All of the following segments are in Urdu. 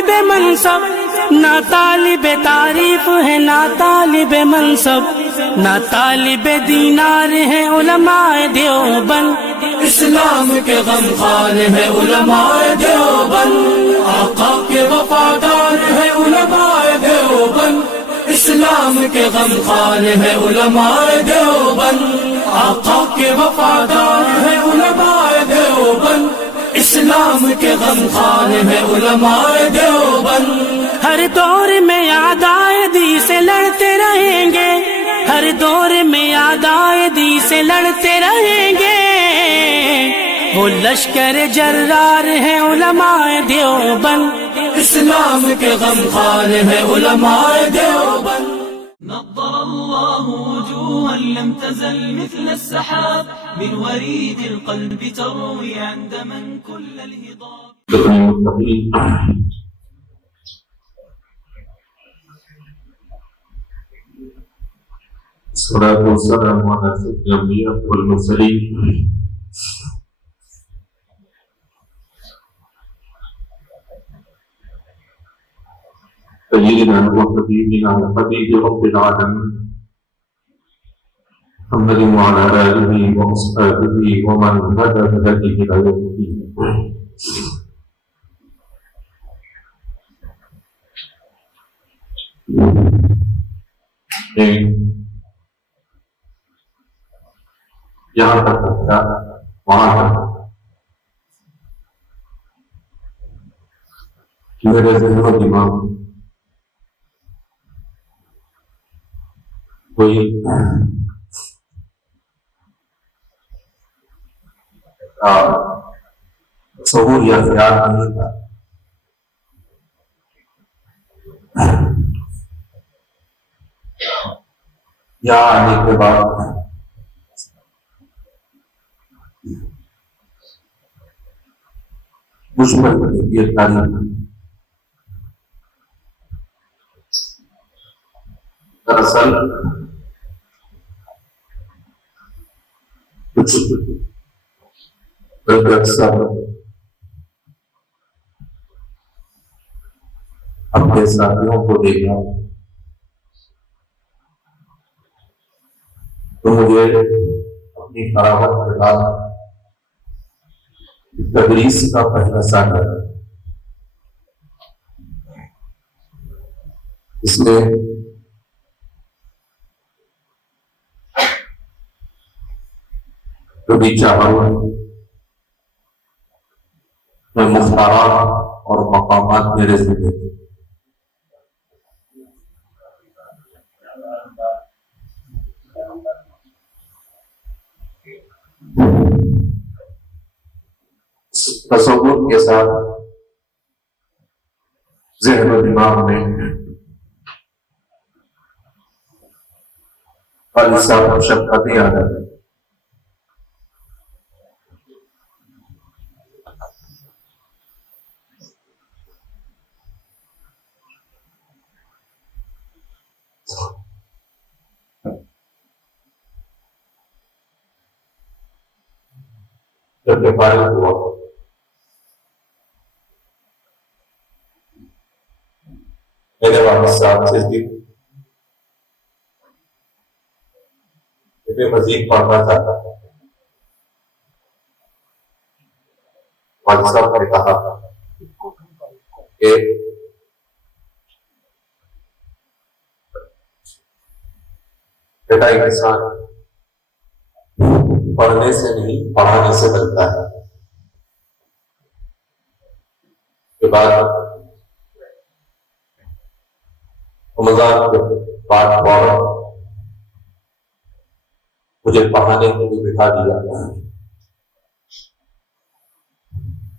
طالب منصب، نہ طالب تعریف ہے، نہ طالب منصب، نہ طالب دینار ہے علماء دیوبند، اسلام کے غمخوار ہے علماء دیوبند، آقا کے وفادار ہے علماء دیوبند، اسلام کے غمخوار ہے علماء دیوبند، آقا کے وفادار ہے علماء دیوبند، اسلام کے غمخوار ہے علماء دیوبند۔ ہر دور میں عدائدی سے لڑتے رہیں گے، ہر دور میں عدائدی سے لڑتے رہیں گے، وہ لشکر جرار ہے علماء دیوبند، اسلام کے غمخوار ہے علماء دیوبند۔ نضر الله وجوها لم تزل مثل السحاب من وريد القلب تروي عندما كل الهضاب. الصلاة والسلام على سيد الأنبياء والمرسلين سيدنا وحبيبنا وحبيب رب العالمين محمد وعلى آله وأصحابه ومن هدى بهديه إلى يوم الدين. یہاں تک پہنچا، وہاں تک میرے ذہن و دماغ کوئی تصور یا خیال نہیں تھا۔ یہاں آنے کے بعد مجھ پر یہ تعلیم دراصل کچھ اکثر اپنے ساتھیوں کو دیکھا تو مجھے اپنی فراغت کے بعد تدریس کا پہلا سال ہے، اس میں کبھی چاہوں میں مختارات اور مقامات میرے ذمہ تھے، تصور کے ساتھ ذہن و دماغ میں خالصہ مشقتیں آ جاتی، جب یہ فارغ ہوا میرے والد صاحب سے بھی میں مزید پڑھنا چاہتا تھا۔ والد صاحب نے کہا کہ بیٹا انسان پڑھنے سے نہیں پڑھانے سے بنتا ہے۔ کے بعد رمضان کے بعد فوراً مجھے پڑھانے کے لیے بٹھا دیا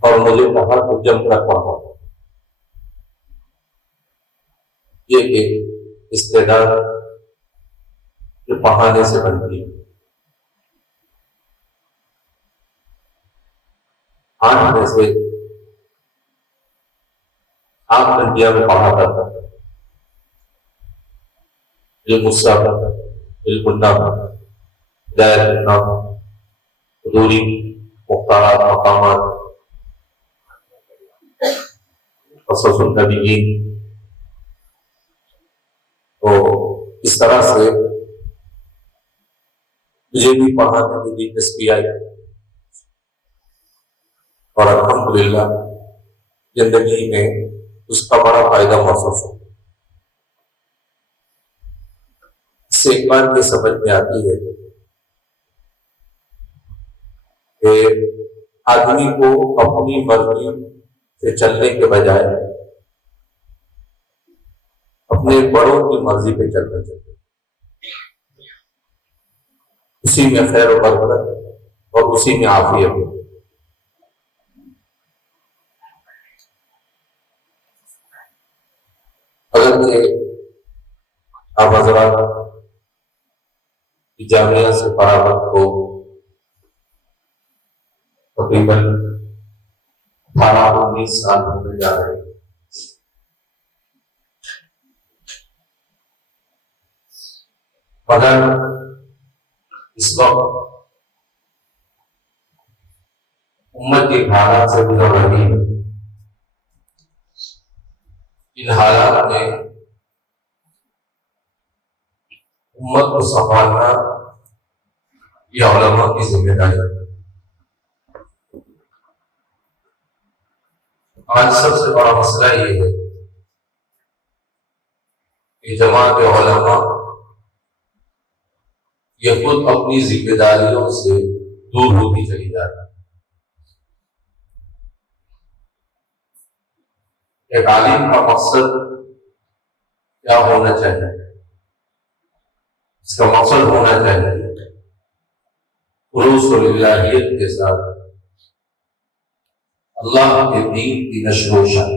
اور مجھے کہا کہ جم کر پڑھا، یہ ایک استعداد جو پڑھانے سے بنتی ہے۔ 8 میں سے 8 گھنٹیاں میں پڑھا کرتا تھا، علم الصبر، علم النحو، ہدایت النحو، حضوری، مختارات، مقامات قصص النبیین، تو اس طرح سے مجھے بھی پڑھانے میں دلچسپی آئی اور الحمدللہ زندگی میں اس کا بڑا فائدہ محسوس ہو۔ اس سے ایک بات یہ سمجھ میں آتی ہے کہ آدمی کو اپنی مرضی سے چلنے کے بجائے اپنے بڑوں کی مرضی پہ چلنا چاہیے، اسی میں خیر و برکت اور اسی میں عافیت ہے۔ اگرچہ آپ حضرات کی جامعہ سے فراغت کو تقریباً 18-19 سال ہونے جا رہے ہیں، مگر اس وقت امت کے حالات سے گزر رہی ہے۔ ان حالات میں امت کو سنبھالنا یہ علماء کی ذمہ داری ہے۔ آج سب سے بڑا مسئلہ یہ ہے کہ جماعت علماء یہ خود اپنی ذمہ داریوں سے دور ہوتی چلی جا رہی ہے۔ ایک عالم کا مقصد کیا ہونا چاہیے؟ اس کا مقصد ہونا چاہیے خلوص و للہیت کے ساتھ اللہ کے دین کی نشر و شان۔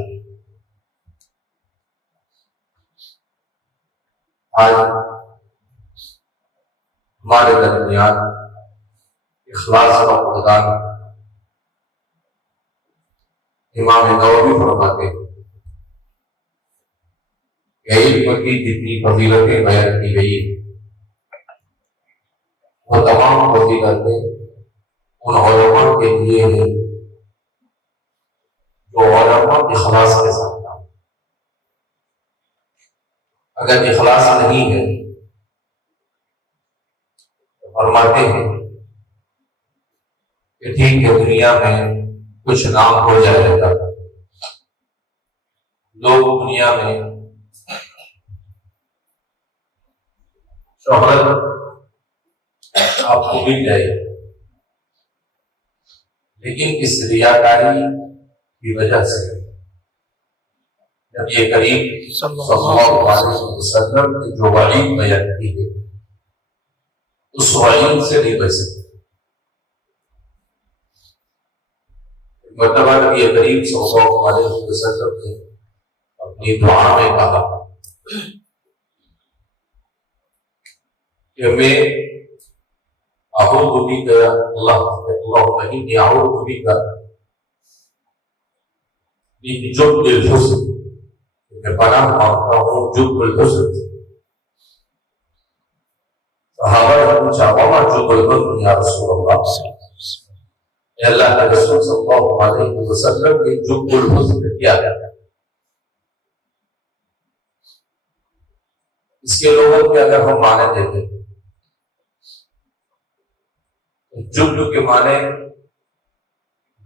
آج ہمارے درمیان اخلاص کا فقدان امام نووی فرماتے ہیں کہ علم کی جتنی فضیلتیں بیان کی گئی وہ تمام فضیلتیں ان علماء کے لیے ہیں جو علماء اخلاص کے ساتھ ہیں۔ اگر اخلاص نہیں ہے تو فرماتے ہیں کہ ٹھیک ہے دنیا میں کچھ نام ہو جائے گا، لوگ دنیا میں شہرت آپ کو مل جائے، لیکن اس ریاکاری کی وجہ سے نبی کریم صلی اللہ علیہ وسلم نے جو وعید بیان کی ہے اس وعید سے نہیں بچ سکتے۔ مرتبہ نبی کریم صلی اللہ علیہ وسلم نے اپنی دعا میں کہا کہ میں اعوذ بک اللہم انی اعوذ بک من جبن الحزن، میں پناہ مانگتا ہوں جبن الحزن۔ صحابہ نے پوچھا وما جبن الحزن یا رسول اللہ، اے اللہ کے رسول صلی اللہ علیہ وسلم کی جبن الحزن کیا ہے؟ اس کے لوگوں کے اگر ہم معنی دیکھیں جبن کے معنی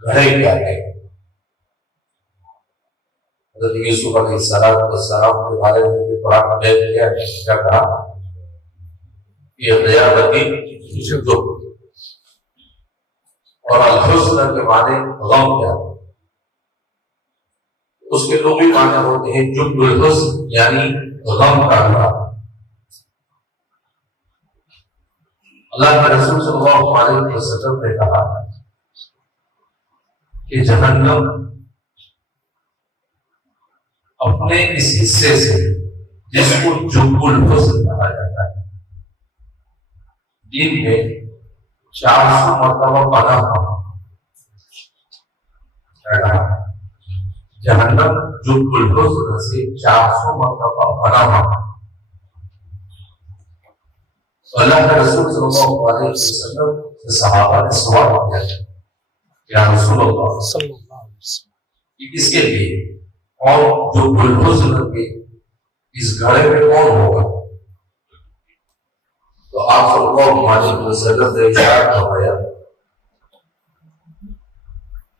گھڑے کیا ہے؟ حضرت یوسف علیہ السلام کے بارے میں بھی قرآن میں کیا کہا یہ غیابتی جبن، اور الحزن کے معنی غم کیا ہے؟ اس کے لوگ بھی معنی ہوتے ہیں جبن الحزن یعنی غم کا گھڑا۔ اللہ کے رسول صلی اللہ علیہ وسلم نے کہا کہ جہنم اپنے اس حصے سے جس کو جب الحزن کہا جاتا ہے دن میں 400 مرتبہ پناہ مانگا۔ جہنم جب الحزن سے 400 مرتبہ پناہ مانگا۔ اللہ کے رسول صلی اللہ علیہ وسلم سے صحابہ نے سوال کیا یا رسول اللہ یہ کس کے لیے؟ اور جو گلحزن کے اس گھڑے میں کون ہوگا؟ تو آپ صلی اللہ علیہ وسلم نے ارشاد فرمایا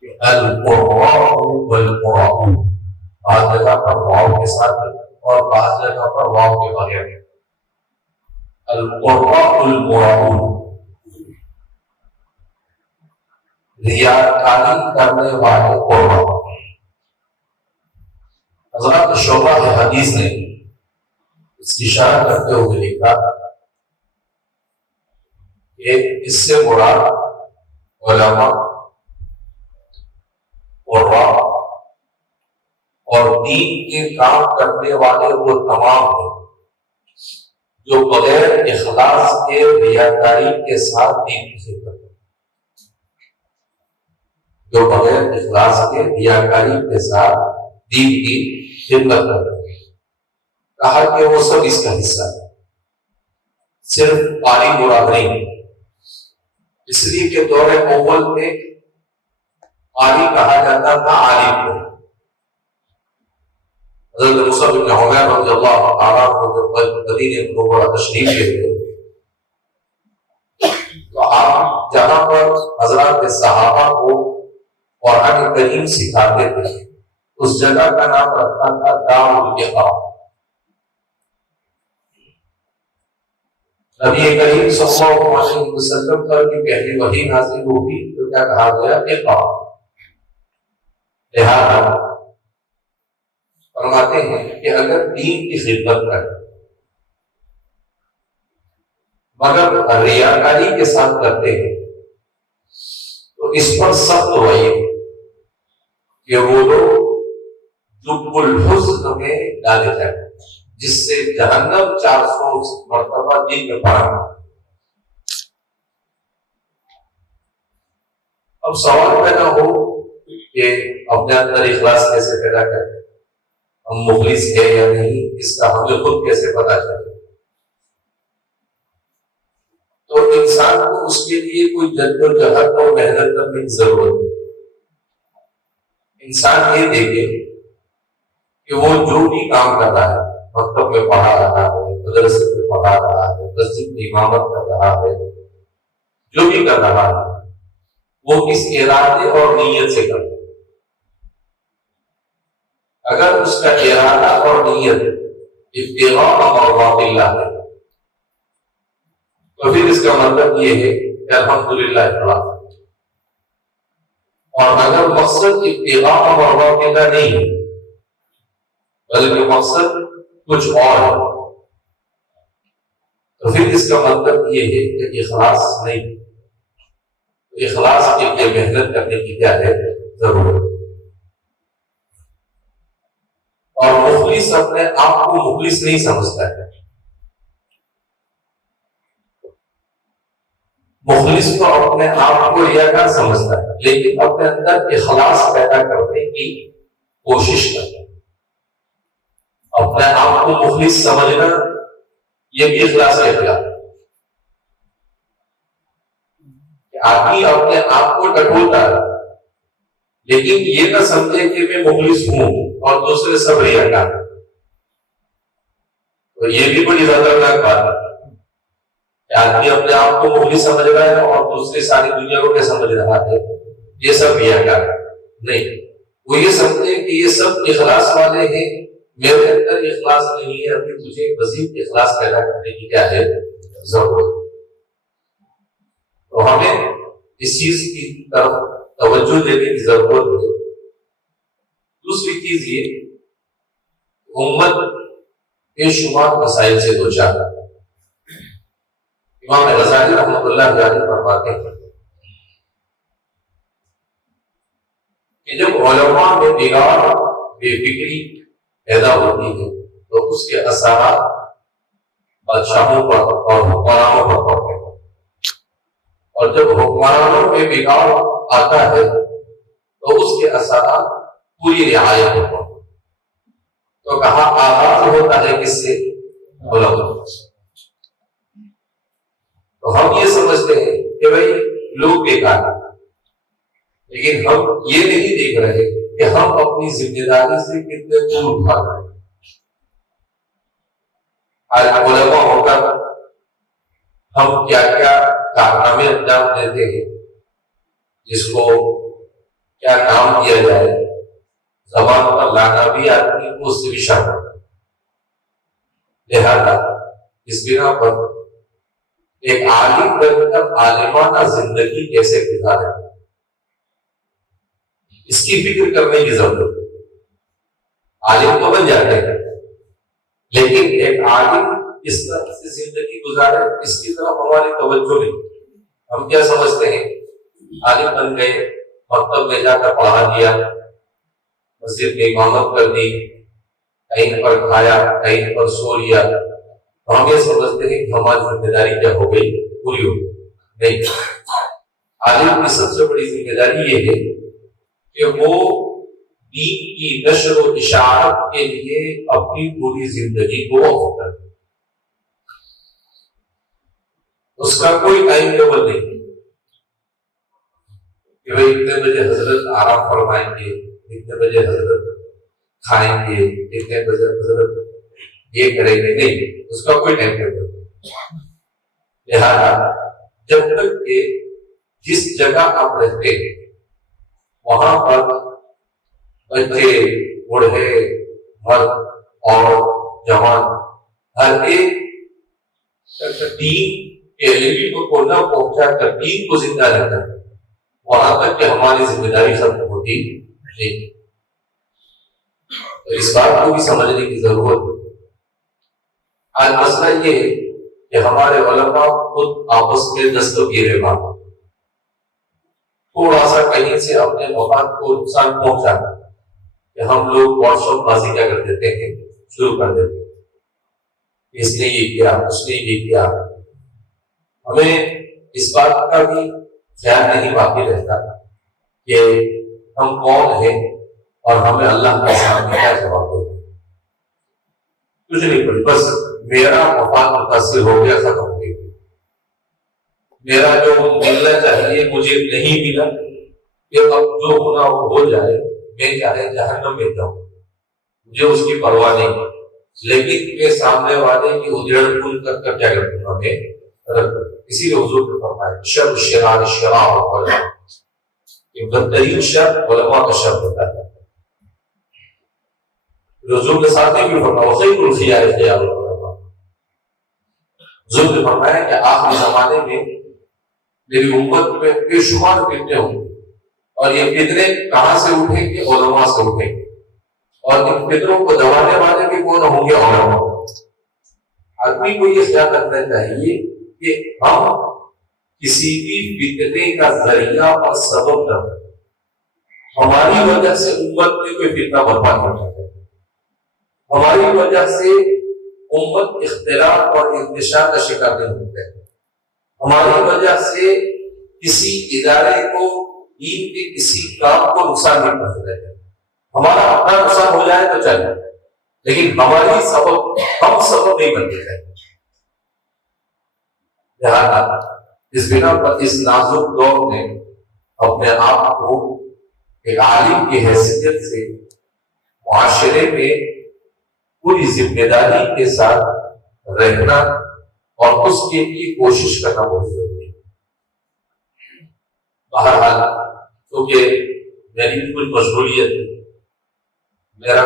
کہ القراء والقراءون، بعض جگہ پر واو کے ساتھ اور بعض جگہ پر واو کے بغیر، القراء والقراءون، ریاکاری کرنے والے قراء۔ حضرت شعبہ حدیث نے اس کی شرح کرتے ہوئے لکھا کہ اس سے مراد علماء، قراء اور دین کے کام کرنے والے وہ تمام ہیں جو بغیر اخلاص کے ریاکاری کے ساتھ دین کی خدمت کرتے، جو بغیر اخلاص کے ریاکاری کے ساتھ دین کی خدمت کرتے ہیں۔ کہا کہ وہ سب اس کا حصہ ہے، صرف قاری مراد نہیں، اس لیے کہ دور اول میں قاری کہا جاتا تھا عالم کو۔ حضرت مصعب بن عمیر رضی اللہ تعالیٰ عنہ جب مدینہ منورہ تشریف لے گئے تو آپ جہاں پر حضرات صحابہ کو قرآن کریم سکھاتے تھے اس جگہ کا نام رکھا تھا دار الاقراء۔ نبی کریم صلی اللہ علیہ وسلم پر کی پہلی وحی نازل ہوئی تو کیا کہا گیا؟ اقرا۔ لہذا فرماتے ہیں کہ اگر دین کی خدمت کرے مگر ریاکاری کے ساتھ کرتے ہیں تو اس پر سخت وہی کہ وہ لوگ جو الحزن میں ڈالے جائیں، جس سے جہنم 400 مرتبہ دن میں پڑھا۔ اب سوال پیدا ہو کہ اپنے اندر اخلاص کیسے پیدا کریں، ہم مخلص ہے یا نہیں، اس کا ہمیں خود کیسے پتا چلے؟ تو انسان کو اس کے لیے کوئی جدوجہد اور محنت کرنے کی ضرورت ہے۔ انسان یہ دیکھے کہ وہ جو بھی کام کر رہا ہے، مکتب میں پڑھا رہا ہے، مدرسے میں پڑھا رہا ہے، مسجد میں امامت کر رہا ہے، جو بھی کر رہا ہے وہ کس ارادے اور نیت سے کرتا ہے۔ اگر اس کا ارادہ اور نیت ابتغاء مرضات اللہ ہے تو پھر اس کا مطلب یہ ہے کہ الحمدللہ اخلاص۔ اور اگر مقصد ابتغاء مرضات اللہ نہیں ہے بلکہ مقصد کچھ اور ہے تو پھر اس کا مطلب یہ ہے کہ اخلاص نہیں۔ اخلاص کے لیے محنت کرنے کی کیا ہے؟ ضرورت۔ اور مخلص اپنے آپ کو مخلص نہیں سمجھتا ہے، مخلص تو اپنے آپ کو ریاکار سمجھتا ہے، لیکن اپنے اندر اخلاص پیدا کرنے کی کوشش کرتا ہے۔ اپنے آپ کو مخلص سمجھنا یہ بھی اخلاص کا خلاف ہے۔ آدمی اپنے آپ کو ٹٹولتا ہے لیکن یہ نہ سمجھے کہ میں مخلص ہوں اور دوسرے سب ریاکار ہیں، تو یہ بھی بڑی خطرناک بات ہے کہ آدمی اپنے آپ کو مخلص سمجھ رہا ہے اور دوسری ساری دنیا کو کیا سمجھ رہا ہے؟ یہ سب ریاکار ہے۔ نہیں، وہ یہ سمجھے کہ یہ سب اخلاص والے ہیں، میرے اندر اخلاص نہیں ہے، ابھی مجھے مزید اخلاص پیدا کرنے کی کیا ہے؟ ضرورت۔ تو ہمیں اس چیز کی طرف توجہ دینے کی ضرورت ہے۔ دوسری چیز یہ، امت بے شمار مسائل سے دوچار ہے۔ امام غزالی رحمۃ اللہ علیہ فرماتے ہیں کہ جب علماء میں بگاڑ، بے فکری پیدا ہوتی ہے تو اس کے اثرات بادشاہوں پر اور حکمرانوں پر پڑتے ہیں، اور جب حکمرانوں میں بگاڑ آتا ہے تو اس کے اثرات پوری رعایت پر پڑتے ہیں۔ تو کہا آغاز ہوتا ہے کس سے؟ علماء۔ تو ہم یہ سمجھتے ہیں کہ بھائی لوگ بیکار ہیں، لیکن ہم یہ نہیں دیکھ رہے کہ ہم اپنی ذمہ داری سے کتنے دور بھاگ رہے ہیں۔ آج علماء ہو کر ہم کیا کیا کارنامے انجام دیتے ہیں، جس کو کیا نام دیا جائے، زبان پر لانا بھی آدمی کو اس سے بھی شرم آتا ہے۔ لہذا اس بنا پر ایک عالم بن کر عالمانہ زندگی کیسے گزارے، اس کی فکر کرنے کی ضرورت ہے۔ عالم تو بن جاتے ہیں، لیکن ایک عالم اس طرح سے زندگی گزارے، اس کی طرف ہماری توجہ نہیں۔ ہم کیا سمجھتے ہیں، عالم بن گئے، مکتب میں جا کر پڑھا دیا، مسجد میں امامت کر دی، کہیں پر کھایا کہیں پر سو لیا، تو ہم یہ سمجھتے ہیں کہ ہماری ذمہ داری کیا ہو گئی، پوری ہو گئی۔ نہیں، عالم کی سب سے بڑی ذمہ داری یہ ہے کہ وہ دین کی نشر و اشاعت کے لیے اپنی پوری زندگی کو وقف کرے۔ اس کا کوئی ٹائم ٹیبل نہیں کہ بھائی اتنے بجے حضرت آرام فرمائیں گے، اتنے بجے حضرت کھائیں گے، اتنے بجے حضرت یہ کریں گے، نہیں، اس کا کوئی ٹائم ٹیبل نہیں۔ لہذا جب تک کہ جس جگہ آپ رہتے ہیں وہاں پر بچے، بوڑھے، مرد اور جوان، ہر ایک دین کے علم کو نہ پہنچا کر دین کو زندہ رکھنا، وہاں تک کہ ہماری ذمہ داری ختم ہوتی نہیں۔ تو اس بات کو بھی سمجھنے کی ضرورت ہے۔ آج مسئلہ یہ ہے کہ ہمارے علماء خود آپس میں دست و گیرے مار، تھوڑا سا کہیں سے اپنے مفاد کو نقصان پہنچا کہ ہم لوگ واٹس ایپ بازی کیا کر دیتے ہیں، شروع کر دیتے ہیں، اس نے یہ کیا، اس نے یہ کیا۔ ہمیں اس بات کا بھی خیال نہیں باقی رہتا کہ ہم کون ہیں اور ہمیں اللہ کے سامنے کیا جواب دیں۔ کچھ نہیں پڑی، بس میرا مفاد متاثر ہو گیا، ختم ہو گیا، میرا جو ملنا چاہیے مجھے نہیں ملا، کہ اب جو ہونا وہ ہو جائے، میں چاہے جہنم میں جاؤں، مجھے اس کی پرواہ نہیں، لیکن میں سامنے والے کی ادھیڑ پھول کر کر کیا کروں گا، میں رکھ دوں۔ اسی لیے حضور نے فرمایا شر شرار شرار ہوگا، کہ بدترین شر علماء کا شر ہوتا ہے۔ حضور کے ساتھ بھی فرمایا خیر الخیار خیار العلماء، حضور نے فرمایا کہ آخری زمانے میں میری امت میں بے شمار فتنے ہوں گے، اور یہ فتنے کہاں سے اٹھیں گے؟ علماء سے اٹھیں گے، اور ان فتنوں کو دبانے والے بھی کون ہوں گے؟ علماء۔ آدمی کو یہ خیال رکھنا چاہیے کہ ہم کسی بھی فتنے کا ذریعہ اور سبب نہ بنیں، ہماری وجہ سے امت میں کوئی فتنہ برپا نہ ہو جائے، ہماری وجہ سے امت اختلاف اور انتشار کا شکار نہیں ہوتا ہے، ہماری وجہ سے کسی ادارے کو، دین کے کسی کام کو نقصان نہیں پہنچتا ہے۔ ہمارا اپنا نقصان ہو جائے تو چلے، لیکن ہماری سبب، ہم سبب نہیں بنتے ہیں۔ لہٰذا اس بنا پر اس نازک دور میں اپنے آپ کو ایک عالم کی حیثیت سے معاشرے میں پوری ذمہ داری کے ساتھ رہنا اور اس کے لیے کوشش کرنا بہت ضروری ہے۔ بہرحال کیونکہ میری بھی کچھ مشغولیت ہے، میرا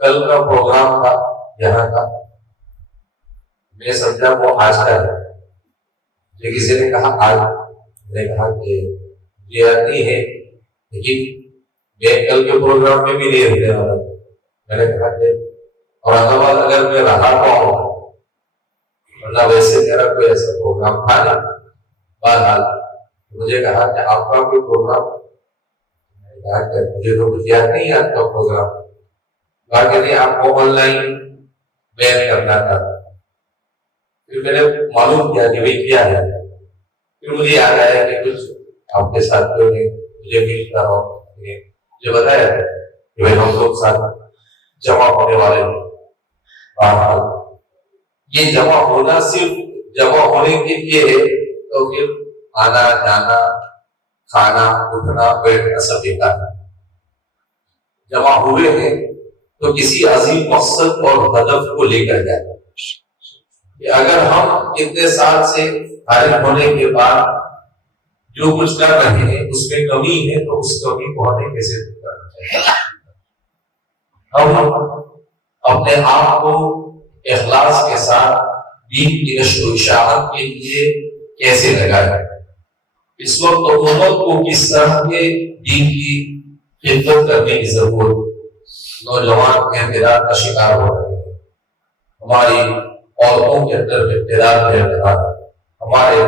کل کا پروگرام تھا یہاں کا، میں سمجھا وہ آج کا ہے، جو کسی نے کہا آج، میں نے کہا کہ یہ نہیں ہے، لیکن میں کل کے پروگرام میں بھی نہیں رہنے والا۔ میں نے کہا کہ اورنگ آباد اگر میں رہا پاؤں گا، ورنہ ویسے میرا کوئی ایسا پروگرام تھا نہیں۔ بہرحال مجھے کہا کہ آپ کا کوئی پروگرام، میں نے کہا کہ مجھے تو کچھ یاد نہیں ہے آپ کا پروگرام، کہا کہ نہیں آپ کو آن لائن بیان کرنا تھا۔ پھر میں نے معلوم کیا کہ بھائی کیا ہے، پھر مجھے یاد آیا کہ کچھ آپ کے ساتھیوں نے مجھے ملتا ہو مجھے بتایا کہ بھائی ہم لوگ ساتھ جمع ہونے والے ہیں۔ بہرحال یہ جمع ہونا صرف جمع ہونے کے لیے ہے، تو پھر آنا جانا، کھانا، اٹھنا، بیٹھنا سب بیکار ہے۔ جمع ہوئے ہیں تو کسی عظیم مقصد اور ہدف کو لے کر جائیں کہ اگر ہم اتنے سال سے فارغ ہونے کے بعد جو کچھ کر رہے ہیں اس میں کمی ہے تو اس کمی کو ہمیں کیسے دور کرنا چاہیے. ہم اپنے آپ کو اخلاص کے ساتھ دین کی نشر و اشاعت کے لیے کیسے لگائیں. اس وقت حکومت کو کس طرح کے دین کی خدمت کرنے کی ضرورت. نوجوان اعتراض کا شکار ہو رہے ہیں, ہماری عورتوں کے اندر اعتراض کا اعتراض, ہمارے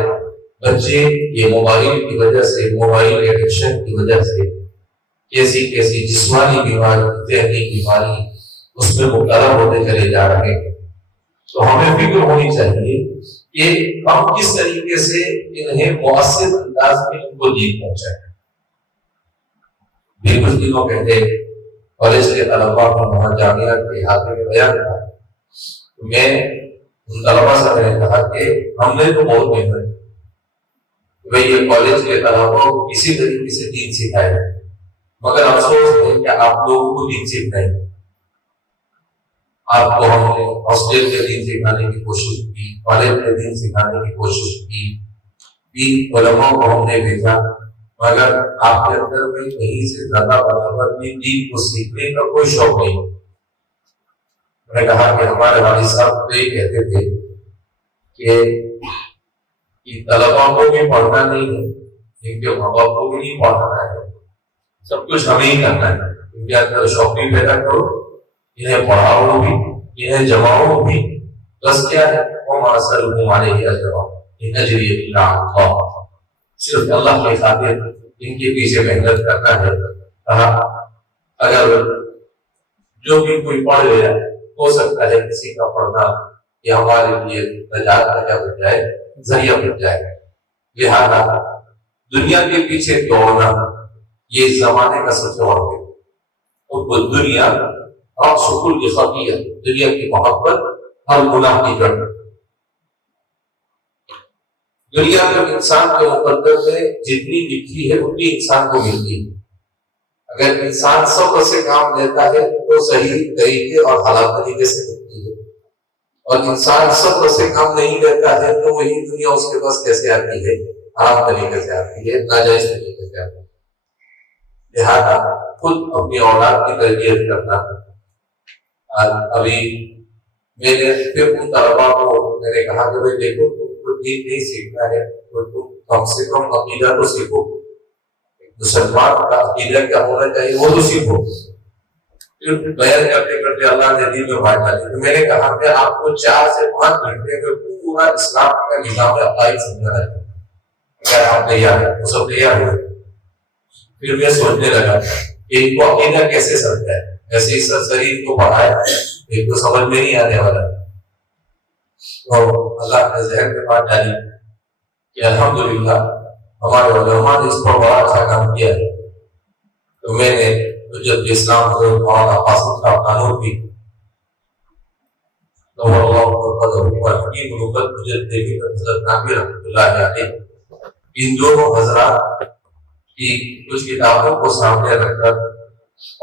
بچے یہ موبائل کی وجہ سے, موبائل ایڈکشن کی وجہ سے کیسی کیسی جسمانی بیماری, ذہنی بیماری اس میں مبتلا ہوتے چلے جا رہے ہیں. تو ہمیں فکر ہونی چاہیے کہ ہم کس طریقے سے انہیں مؤثر انداز میں ان کو دین پہنچائیں. بھی کچھ دنوں پہلے کالج کے طلبا کو وہاں جامعہ کے احاطے میں بیان تھا, میں ان طلبا سے میں نے کہا کہ ہم نے تو بہت محنت کی بھائی یہ کالج کے طلبا کو کسی طریقے سے دین سکھائے, مگر افسوس ہے کہ آپ لوگوں کو دین سیکھنا ہے. آپ کو ہم نے ہاسٹل کے دین سکھانے کی کوشش کی, کالج کے دین سکھانے کی کوشش کی, دین علماء کو ہم نے بھیجا, مگر آپ کے اندر میں کہیں سے زیادہ برابر میں دین کو سیکھنے کا کوئی شوق نہیں. میں نے کہا کہ ہمارے والد صاحب تو یہ کہتے تھے کہ طلباء کو بھی پڑھنا نہیں ہے, ان کے ماں باپ کو بھی نہیں پڑھانا ہے, سب کچھ ہمیں ہی کرنا ہے. ان کے اندر شوق بھی پیدا کرو, انہیں پڑھاؤ بھی, انہیں جماؤ بھی, بس کیا ہے وما سلکم علیہ اجرا ان اجری الا علی اللہ, صرف اللہ کی خاطر ان کے پیچھے محنت کرنا ہے. کہا اگر جو بھی کوئی پڑھ لیا ہو سکتا ہے کسی کا پڑھنا یہ ہمارے لیے نجات کا کیا بن جائے, ذریعہ بن جائے. لہذا دنیا کے پیچھے دوڑنا یہ اس زمانے کا سب سے بڑا ہے. وہ دنیا اور سکول کی خطیت, دنیا کی محبت ہر گناہ کی جڑ. دنیا میں انسان کے مقدر میں جتنی لکھی ہے اتنی انسان کو ملتی ہے. اگر انسان صبر سے کام لیتا ہے تو صحیح طریقے اور حلال طریقے سے ملتی ہے, اور انسان صبر سے کام نہیں لیتا ہے تو وہی دنیا اس کے پاس کیسے آتی ہے, حرام طریقے سے آتی ہے, ناجائز طریقے سے آتی ہے. لہذا خود اپنی اولاد کی تربیت کرنا. ابھی میں نے پھر ان طلبا کو میں نے کہا کہ بھائی دیکھو تم کو دین نہیں سیکھنا ہے تو تم کم سے کم عقیدہ تو سیکھو, مسلمان کا عقیدہ کیا ہونا چاہیے وہ تو سیکھو. پھر بیان کرتے کرتے اللہ نے دل میں بات ڈالی. تو میں نے کہا کہ آپ کو 4 سے 5 گھنٹے میں پورا اسلام کا نظام عقائد سمجھانا ہے. اگر آپ تیار ہیں, وہ سب تیار ہوئے. پھر میں سوچنے لگا کہ ان کو عقیدہ کیسے سمجھائے, ایسے شریر کو پڑھائے, ایک تو سمجھ میں نہیں آنے والا. تو اللہ نے ذہن میں بات ڈالی کہ الحمدللہ ہمارے علماء نے اس پر بڑا اچھا کام کیا ہے. تو میں نے حجت اسلام حضرت مولانا قاسم صاحب قانوی حکیم رکت حجت دیوی حضرت نامی رحمۃ اللہ علیہ, ان دونوں حضرات کی کچھ کتابوں کو سامنے رکھ کر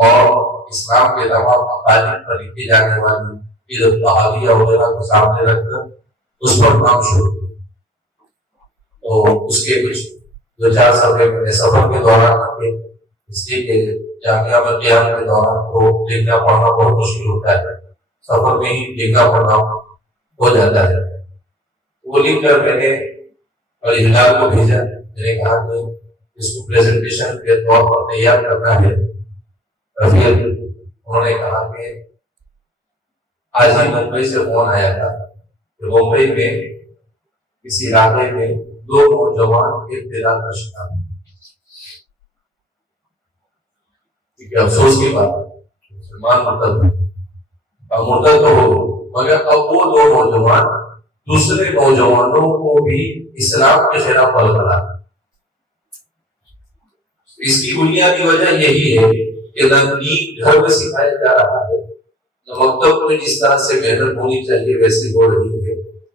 اور اسلام کے تمام مقاصد پر لکھی جانے والی عید بہادیہ وغیرہ کو سامنے رکھ کر اس پر کام شروع کیا. تو اس کے کچھ 2-4 صفحے میں سفر کے دوران رکھے, اس لیے کہ جامعہ میں قیام کے دوران تو لکھنا پڑھنا بہت مشکل ہوتا ہے, سفر میں ہی لکھنا پڑھنا ہو جاتا ہے. وہ لکھ کر میں نے علی ہلال کو بھیجا. میں نے کہا کہ اس کو پریزنٹیشن کے طور پر تیار کرنا ہے. پھر انہوں نے کہا کہ آج ہی ممبئی سے فون آیا تھا کہ ممبئی میں کسی علاقے میں 2 نوجوان ابتلا کا شکار ہوئے. افسوس کی بات مسلمان مرتد تو ہو, مگر اب وہ 2 نوجوان دوسرے نوجوانوں کو بھی اسلام کے خلاف پل کرا. اس کی بنیادی وجہ یہی ہے کہ نہ دین گھر میں سکھایا جا رہا ہے, نہ مکتب میں جس طرح سے محنت ہونی چاہیے ویسے ہو رہی ہے.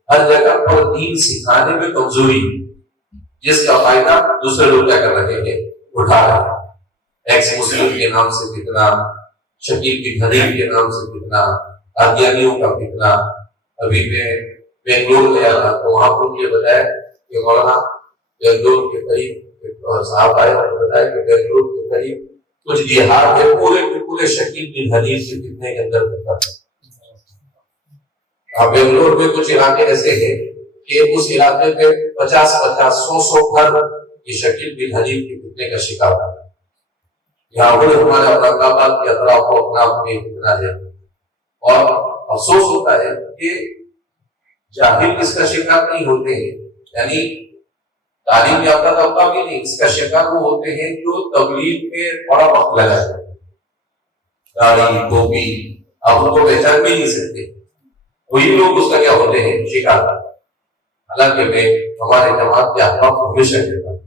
ہر جگہ پر دین سکھانے میں کمزوری, جس کا فائدہ دوسرے لوگ کیا کر رہے ہیں, اٹھا رہے ہیں. ایکس مسلم کے نام سے کتنا شکیل بن حنیف کے نام سے فتنہ، قادیانیوں کا فتنہ۔ ابھی میں بنگلور گیا تھا تو وہاں پر مجھے بتایا کہ مولانا بنگلور کے قریب ایک صاحب آئے اور بتایا کہ بنگلور کے قریب کچھ دیہات ہے پورے کے پورے شکیل بن حنیف کے فتنے کے اندر بنگلور میں کچھ علاقے ایسے ہیں کہ اس علاقے میں 50-50 100 گھر یہ شکیل بن حنیف کے فتنے کا شکار ہے۔ یہاں پر ہمارے اورنگ آباد کے اطراف کو اپنا فتنہ ہے، اور افسوس ہوتا ہے کہ جاہل اس کا شکار نہیں ہوتے ہیں، یعنی تعلیم یافتہ طبقہ بھی نہیں، اس کا شکار وہ ہوتے ہیں جو تبلیغ میں بڑا وقت لگا ہے، داڑھی ٹوپی آپ ان کو پہچان بھی نہیں سکتے، وہی لوگ اس کا کیا ہوتے ہیں شکار۔ حالانکہ میں ہمارے جماعت کے احباب کو ہمیشہ کہتا ہوں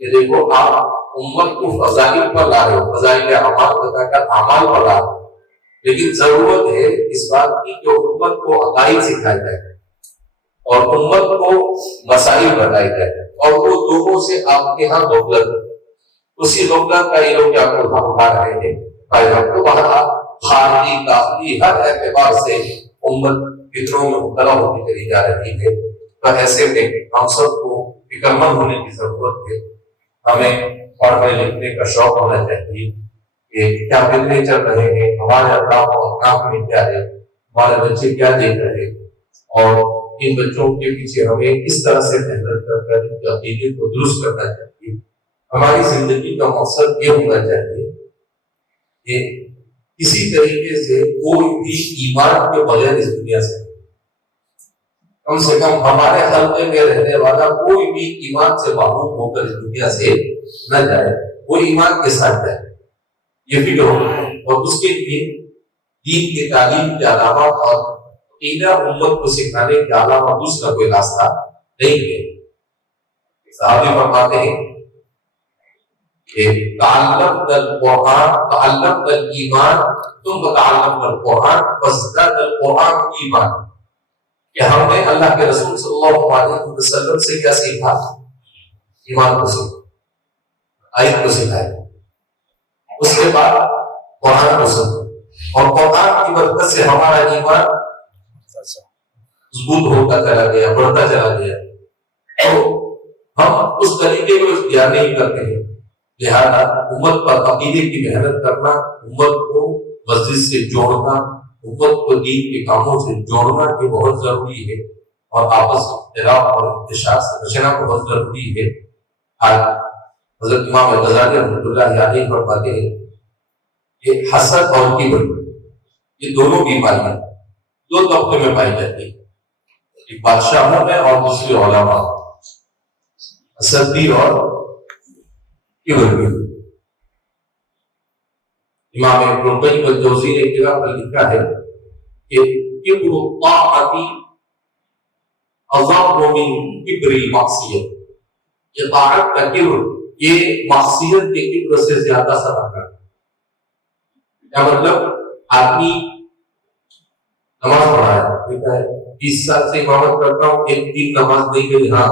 کہ دیکھو آپ امت کو فضائل پر لا رہے ہو، فضائل اعمال بتا کر اعمال پر لا رہے ہو، لیکن ضرورت ہے اس بات کی کہ امت کو عقائد سکھائی جائے اور امت کو مسائل بتائی جائے، اور وہ دونوں سے آپ کے ہاں غفلت، اسی غفلت کا یہ لوگ کیا اٹھا رہے ہیں فائدہ کو بہرحال خارجی داخلی ہر اعتبار سے امت فطروں میں مبتلا ہوتی چلی جا رہی ہے۔ تو ایسے میں ہم سب کو فکر مند ہونے کی ضرورت ہے، ہمیں پڑھنے لکھنے کا شوق ہونا چاہیے کہ کیا فطرے چل رہے ہیں، ہمارے اطراف و اطراف میں کیا ہے، ہمارے بچے کیا دیکھ رہے ہیں، اور ان بچوں کے پیچھے ہمیں کس طرح سے محنت کر کر ان کے عقیدے کو درست کرنا چاہیے۔ ہماری زندگی کا مقصد یہ ہونا چاہیے کہ کسی طریقے سے کوئی بھی ایمان کے بغیر اس دنیا سے کم سے کم ہمارے حلقے میں رہنے والا کوئی بھی ایمان سے محروم ہو کر اس دنیا سے نہ جائے، وہ ایمان کے ساتھ جائے، یہ فکر ہو، اور اس کے لیے دین کی تعلیم کے علاوہ اور عقیدہ امت کو سکھانے کے علاوہ دوسرا کوئی راستہ نہیں ہے۔ صحابی فرماتے ہیں کہ تعلمت القرآن تعلمت الایمان ثم تعلمت القرآن فازداد القرآن ایمان، کہ ہم نے اللہ کے رسول صلی اللہ علیہ وسلم سے کیا سیکھا؟ ایمان کو سیکھا، آیت کو سکھایا، اس کے بعد قرآن کو سیکھا، اور قرآن کی برکت سے ہمارا ایمان مضبوط ہوتا چلا گیا، بڑھتا چلا گیا۔ تو ہم اس طریقے کو اختیار نہیں کرتے ہیں، لہذا امت پر عقیدے کی محنت کرنا، امت کو مسجد سے جوڑنا، امت کو دین کے کاموں سے جوڑنا یہ بہت ضروری ہے، اور آپس اختلاف اور انتشار سے بچنا بہت ضروری ہے۔ آج حضرت امام غزالی رحمۃ اللہ علیہ فرماتے ہیں کہ حسد اور کبر یہ دونوں بیماریاں دو طبقے میں پائی جاتی ہیں، ایک بادشاہوں میں اور دوسری علماء، حسد بھی اور کبر بھی۔ امام ابن القیم الجوزی نے کتاب میں لکھا ہے کہ کبر الطاعت اضر من کبر المعصیت، اطاعت کا کبر یہ معصیت کے کبر سے زیادہ سبب ہے۔ کیا مطلب؟ آدمی نماز پڑھا ہے، 20 سال سے امامت کرتا ہوں، ایک دن نماز نہیں گئی، ہاں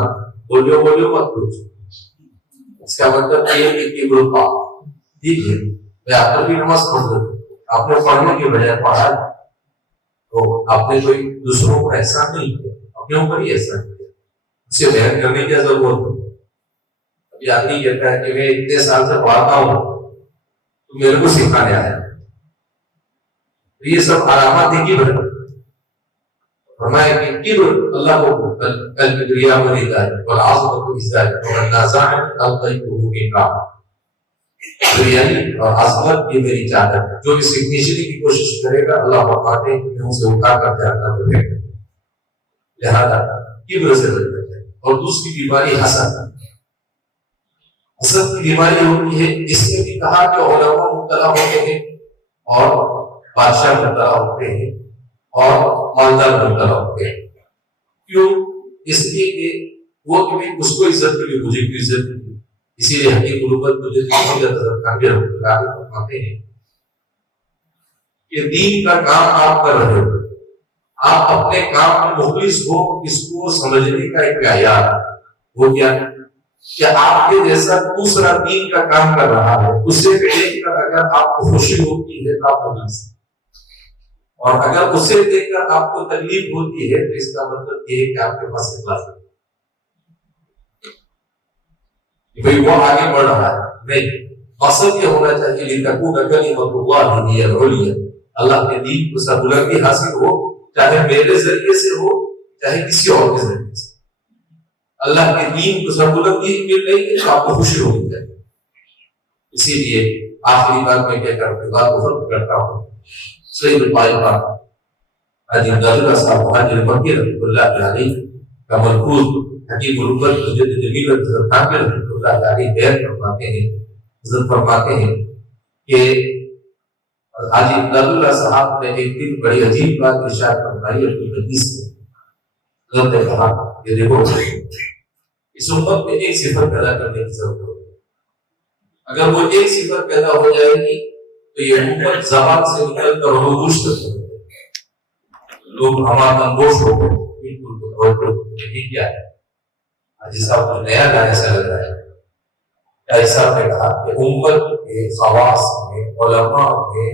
بولیو مت کچھ، اس کا مطلب یہ ہے کہ کبر الطاعت، ٹھیک ہے میں آپ کو بھی نماز پڑھ دوں، آپ نے پڑھنے کے بجائے پڑھا تو آپ نے کوئی دوسروں کو احسان نہیں کیا، اپنے اوپر ہی احسان کیا، اس سے بیان کرنے کی ضرورت ہے۔ ابھی آدمی کہتا ہے کہ میں اتنے سال سے پڑھاتا ہوں تو میرے کو سکھانے آیا، یہ سب علامات ہے کبر۔ فرمایا کہ کبر اللہ کو الکبریاء والعزت والعظمت والعزت والنازع القیبه بالکعب، بریانی اور عظمت یہ میری چادر ہے، جو اسے کھینچنے کی کوشش کرے گا اللہ فرماتے ہیں کہ اسے اٹھا کر جہنم میں پھینک دیں۔ لہذا کبر سے بچنا چاہیے۔ اور دوسری بیماری حسد، حسد کی بیماری ہوتی ہے، اس نے بھی کہا کہ علماء مبتلا ہوتے ہیں اور بادشاہ مبتلا ہوتے ہیں اور مالدار مبتلا ہوتے ہیں۔ کیوں؟ اس لیے کہ وہ کبھی اس کو عزت ملی، مجھے بھی عزت ملی، اسی لیے حقیق غربت مجھے فرماتے ہیں کہ دین کا کام آپ کر رہے ہو، آپ اپنے کام میں مخلص ہو، اس کو سمجھنے کا ایک معیار وہ کیا کہ آپ کے جیسا دوسرا دین کا کام کر رہا ہے، اسے دیکھ کر اگر آپ کو خوشی ہوتی ہے تو آپ کو مل سکتے، اور اگر اسے دیکھ کر آپ کو تکلیف ہوتی ہے تو اس کا مطلب یہ ہے کہ آپ کے پاس اخلاص ہے، بھئی وہ آگے بڑھ رہا ہے۔ نہیں، مقصد یہ ہونا چاہیے لِتَكُونَ كَلِمَةُ اللَّهِ هِيَ الْعُلْيَا، اللہ کے دین کو سب بلندی حاصل ہو، چاہے میرے ذریعے سے ہو چاہے کسی اور کے ذریعے سے۔ اللہ کے دین کو سب بلندی مل رہی ہے تو آپ کو خوشی ہونی چاہیے۔ اسی لیے آخری بات میں کہہ کر اپنی بات کو ختم کرتا ہوں۔ سید الطائفہ حاجی عبداللہ صاحب حاجی مکی رحمۃ اللہ علیہ کا ملفوظ حکیم الامت مجدد جمیل حضرت حاکم رحمۃ اللہ علیہ بیان فرماتے ہیں، حضرت فرماتے ہیں کہ حاجی عبداللہ صاحب نے ایک دن بڑی عجیب بات ارشاد فرمائی اپنی حدیث میں۔ حضرت نے کہا کہ دیکھو اس امت میں ایک صفت پیدا کرنے کی ضرورت ہے، اگر وہ ایک صفت پیدا ہو جائے گی تو یہ امت زبان سے نکل کر روش تک ہو جائے گی، لوگ ہمارا انگوش ہو گئے، بالکل یہ کیا ہے؟ حاجی صاحب کو نیا لانے سے لگ رہا ہے۔ حاجی صاحب نے کہا کہ امت کے خواص میں، علماء میں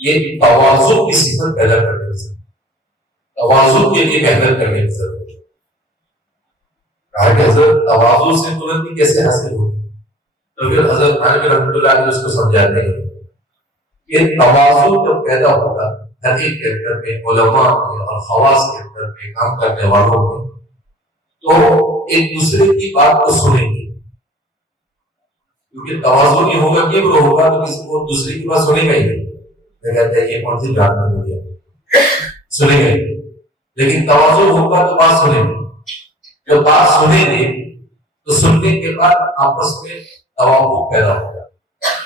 یہ تواضع کی صفت پیدا کرنے کی ضرورت ہے، تواضع کے لیے محنت کرنے کی ضرورت ہے۔ کہا کہ حضرت تواضع سے بلندی کیسے حاصل ہوگی؟ تو پھر حضرت خانقی رحمۃ اللہ علیہ اس کو سمجھاتے ہیں کہ تواضع جب پیدا ہوگا ہر ایک کے اندر میں، علماء میں اور خواص کے اندر میں، کام کرنے والوں میں، تو ایک دوسرے کی بات کو سنیں گے، کیونکہ تواضع نہیں ہوگا، کبر ہوگا تو کسی کو دوسرے کی بات سنیں گا ہی نہیں۔ میں کہتا ہے یہ کون سی بات نہیں ہے، سنیں گے، لیکن تواضع ہوگا تو بات سنیں گے۔ جب بات سنیں گے تو سننے کے بعد آپس میں توافق پیدا ہوگا،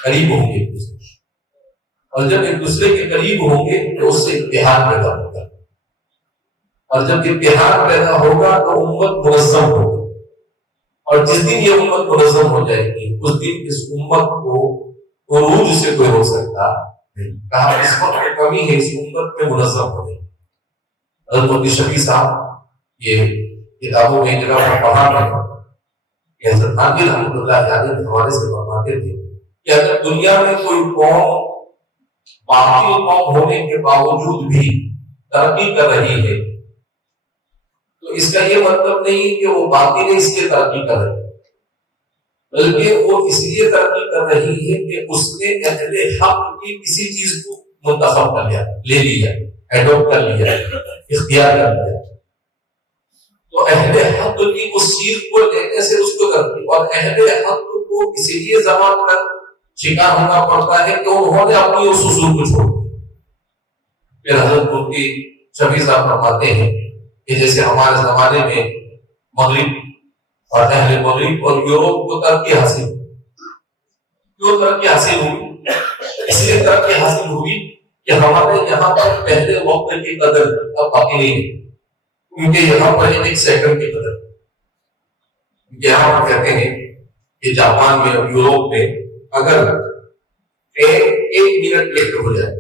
قریب ہوں گے ایک دوسرے، اور جب ایک دوسرے کے قریب ہوں گے تو اس سے اتحاد پیدا ہوگا، اور جب اتحاد پیدا ہوگا تو امت منظم ہوگی، اور جس دن یہ امت منظم ہو جائے گی اس دن اس امت کو عروج سے کوئی ہو سکتا نہیں۔ کہا اس وقت کمی ہے اس امت میں منظم ہونے۔ حضرت مفتی شفیع صاحب یہ کتابوں میں جگہ پر پڑھا ہے کہ حضرت خانقی رحمۃ اللہ علیہ کے حوالے سے فرماتے تھے کہ اگر دنیا میں کوئی قوم باقی قوم ہونے کے باوجود بھی ترقی کر رہی ہے تو اس کا یہ مطلب نہیں کہ وہ باقی نے اس لیے ترقی کر رہی ہے، بلکہ وہ اس لیے ترقی کر رہی ہے کہ اس نے اہل حق کی کسی چیز کو منتخب کر لیا، لے لیا، ایڈوپٹ کر لیا، اختیار کر لیا، تو اہل حق کی اس چیز کو لینے سے اس کو ترقی، اور اہل حق کو اسی لیے زبان کا شکار ہونا پڑتا ہے کہ انہوں نے اپنی اس اصول کو چھوڑ دیا۔ پھر حضرت مفتی شفیع صاحب فرماتے ہیں کہ جیسے ہمارے زمانے میں مغرب اور اہل مغرب اور یورپ کو ترقی حاصل ہوئی، کیوں ترقی حاصل ہوئی؟ اس لیے ترقی حاصل ہوئی کہ ہمارے یہاں پر پہلے وقت کی قدر اب باقی نہیں ہے، کیونکہ یہاں پر ایک سیکنڈ کی قدر، یہاں پر کہتے ہیں کہ جاپان میں اور یورپ میں اگر ٹرین 1 منٹ لیٹ ہو جائے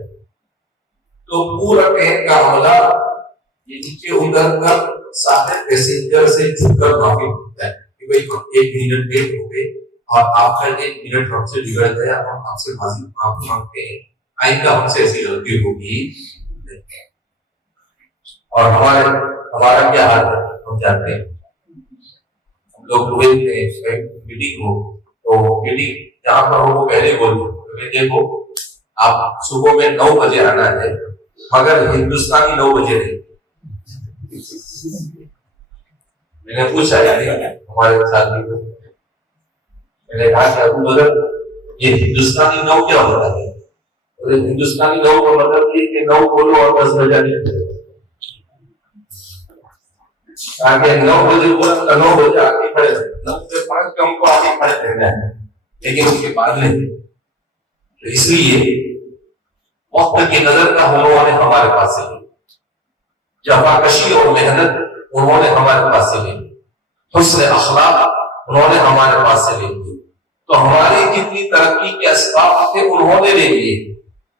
تو پورا ٹرین کا عملہ یہ نیچے اتر کر سارے پیسنجر سے جھک کر معافی مانگتا ہے کہ بھائی 1 منٹ لیٹ ہو گئے اور آپ کا 1 منٹ ہم سے بگڑ گیا، ہم آپ سے معافی مانگتے ہیں، آئندہ ہم سے ایسی غلطی ہوگی نہیں۔ اور ہمارا کیا حال ہے ہم جانتے ہیں، ہم لوگ ہوئے تھے میٹنگ ہو تو میٹنگ جہاں پر ہو وہ پہلے بولتے دیکھو آپ صبح میں 9 بجے آنا ہے مگر ہندوستانی 9 بجے نہیں۔ میں نے پوچھا ہمارے ساتھی کو، میں نے کہا کہ ابو مگر یہ ہندوستانی 9 کیا ہوتا ہے؟ ہندوستانی 9 کا مطلب یہ کہ 9 بولو اور 10 بجے نہیں، تاکہ 9 بجے بولا 9 بجے آگے کھڑے، 9 سے 5 کم کو آگے کھڑے رہنا ہے، لیکن اس کے بعد نہیں۔ تو اس لیے وقت کی قدر کا انہوں نے ہمارے پاس سے لی، جفاکشی اور محنت انہوں نے ہمارے پاس سے لی، حسن اخلاق انہوں نے ہمارے پاس سے لے لیے، تو ہماری جتنی ترقی کے اسباب تھے انہوں نے لے لیے۔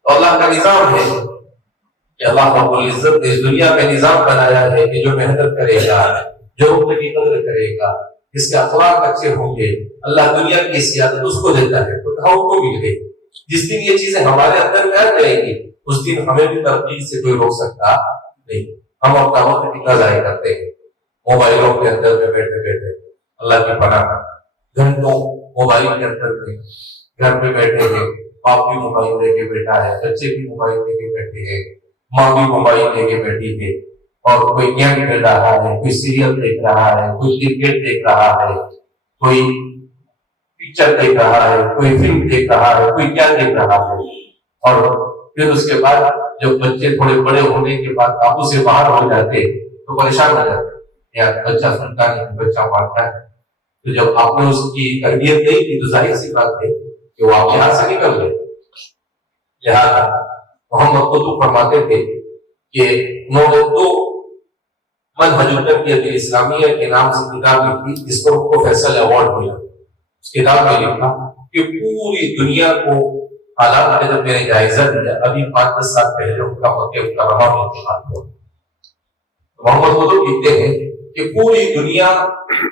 تو اللہ کا نظام ہے کہ اللہ رب العزت نے اس دنیا میں نظام بنایا ہے کہ جو محنت کرے گا، جو وقت کی قدر کرے گا، جس کے اخلاق اچھے ہوں گے اللہ دنیا کی سیادت اس کو دیتا ہے، تو کہاں ان کو مل گئی۔ جس دن یہ چیزیں ہمارے اندر میں آ جائیں گی اس دن ہمیں بھی ترقی سے کوئی روک سکتا نہیں۔ ہم اپنا وقت کتنا ضائع کرتے ہیں موبائلوں کے اندر میں بیٹھے بیٹھے، اللہ کی پناہ گھنٹوں موبائل کے اندر میں گھر پہ بیٹھے ہیں، باپ بھی موبائل لے کے بیٹھا ہے، بچے بھی موبائل لے کے بیٹھے ہیں، ماں بھی موبائل لے کے بیٹھی ہے، اور کوئی گیم کھیل رہا ہے، کوئی سیریل دیکھ رہا ہے، کوئی کرکٹ دیکھ رہا ہے، کوئی پکچر دیکھ رہا ہے، کوئی فلم دیکھ رہا ہے، کوئی کیا دیکھ رہا ہے۔ اور پھر اس کے بعد جب بچے تھوڑے بڑے ہونے کے بعد قابو سے باہر ہو جاتے تو پریشان ہو جاتے، یار بچہ سنتا نہیں، بچہ مانتا ہے۔ تو جب آپ نے اس کی تربیت نہیں کی تو ظاہر سی بات ہے کہ وہ آپ کے ہاتھ سے نکل گئے۔ لہٰذا محمد قطب فرماتے تھے کہ انہوں نے دو منہج التربیت الاسلامیہ کے نام سے کتاب لکھی، جس کو ان کو فیصل ایوارڈ ملا۔ اس کتاب میں لکھا کہ پوری دنیا کو حالات میں جب میں نے جائزہ دیا، ابھی 5-10 سال پہلے ان کا مکہ مکرمہ میں انتقال ہوا، محمد قطب کہتے ہیں کہ پوری دنیا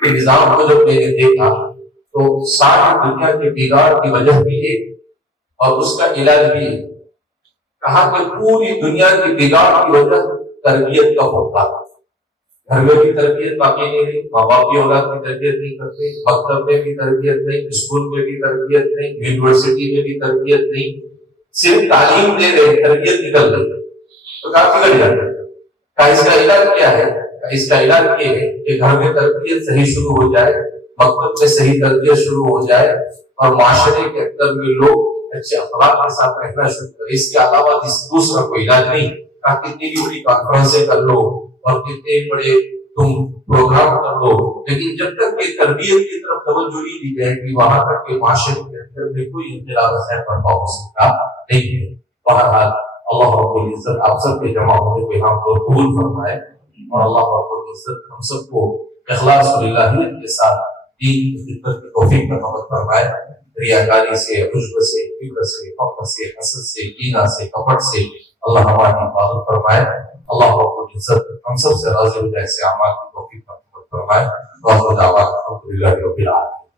کے نظام کو جب میں نے دیکھا تو ساری دنیا کے بگاڑ کی وجہ بھی ہے اور اس کا علاج بھی ہے۔ کہا کہ پوری دنیا کی بگاڑ کی وجہ تربیت کا ہوتا ہے۔ گھر میں بھی تربیت باقی نہیں رہی، ماں باپ بھی اولاد کی تربیت نہیں کرتے، مکتب میں بھی تربیت نہیں، اسکول میں بھی تربیت نہیں، یونیورسٹی میں بھی تربیت نہیں، صرف تعلیم دے رہے، تربیت نکل رہی، تو کافی بگڑ جاتا ہے۔ اس کا علاج کیا ہے؟ اس کا علاج یہ ہے کہ گھر میں تربیت صحیح شروع ہو جائے، مکتب میں صحیح تربیت شروع ہو جائے، اور معاشرے کے اندر میں لوگ اچھے اخلاق کے ساتھ رہنا شروع کریں۔ اس کے علاوہ دوسرا کوئی علاج نہیں۔ کتنی بھی بڑی کانفرنسیں کر لو اور کتنے بڑے تم پروگرام کر لو، لیکن جب تک کہ تربیت کی طرف توجہ نہیں دی جائے گی وہاں تک کہ معاشرے کے اندر میں کوئی انقلاب خیر برپا ہو سکتا نہیں ہے۔ بہرحال اللہ رب العزت آپ سب کے جمع ہونے کو یہاں کو قبول فرمائے، اور اللہ رب العزت ہم سب کو اخلاص و للہیت کے ساتھ دین کی خدمت کی توفیق عطا فرمائے۔ ریاکاری سے، عجب سے، کبر سے، فخر سے، حسد سے، کینہ سے، کپٹ سے اللہ ہماری حفاظت فرمائے۔ اللہ رب العزت ہم سب سے راضی ہو جائے، ایسے اعمال کی توفیق عطا فرمائے۔ وآخر دعوانا الحمد للہ رب العالمین۔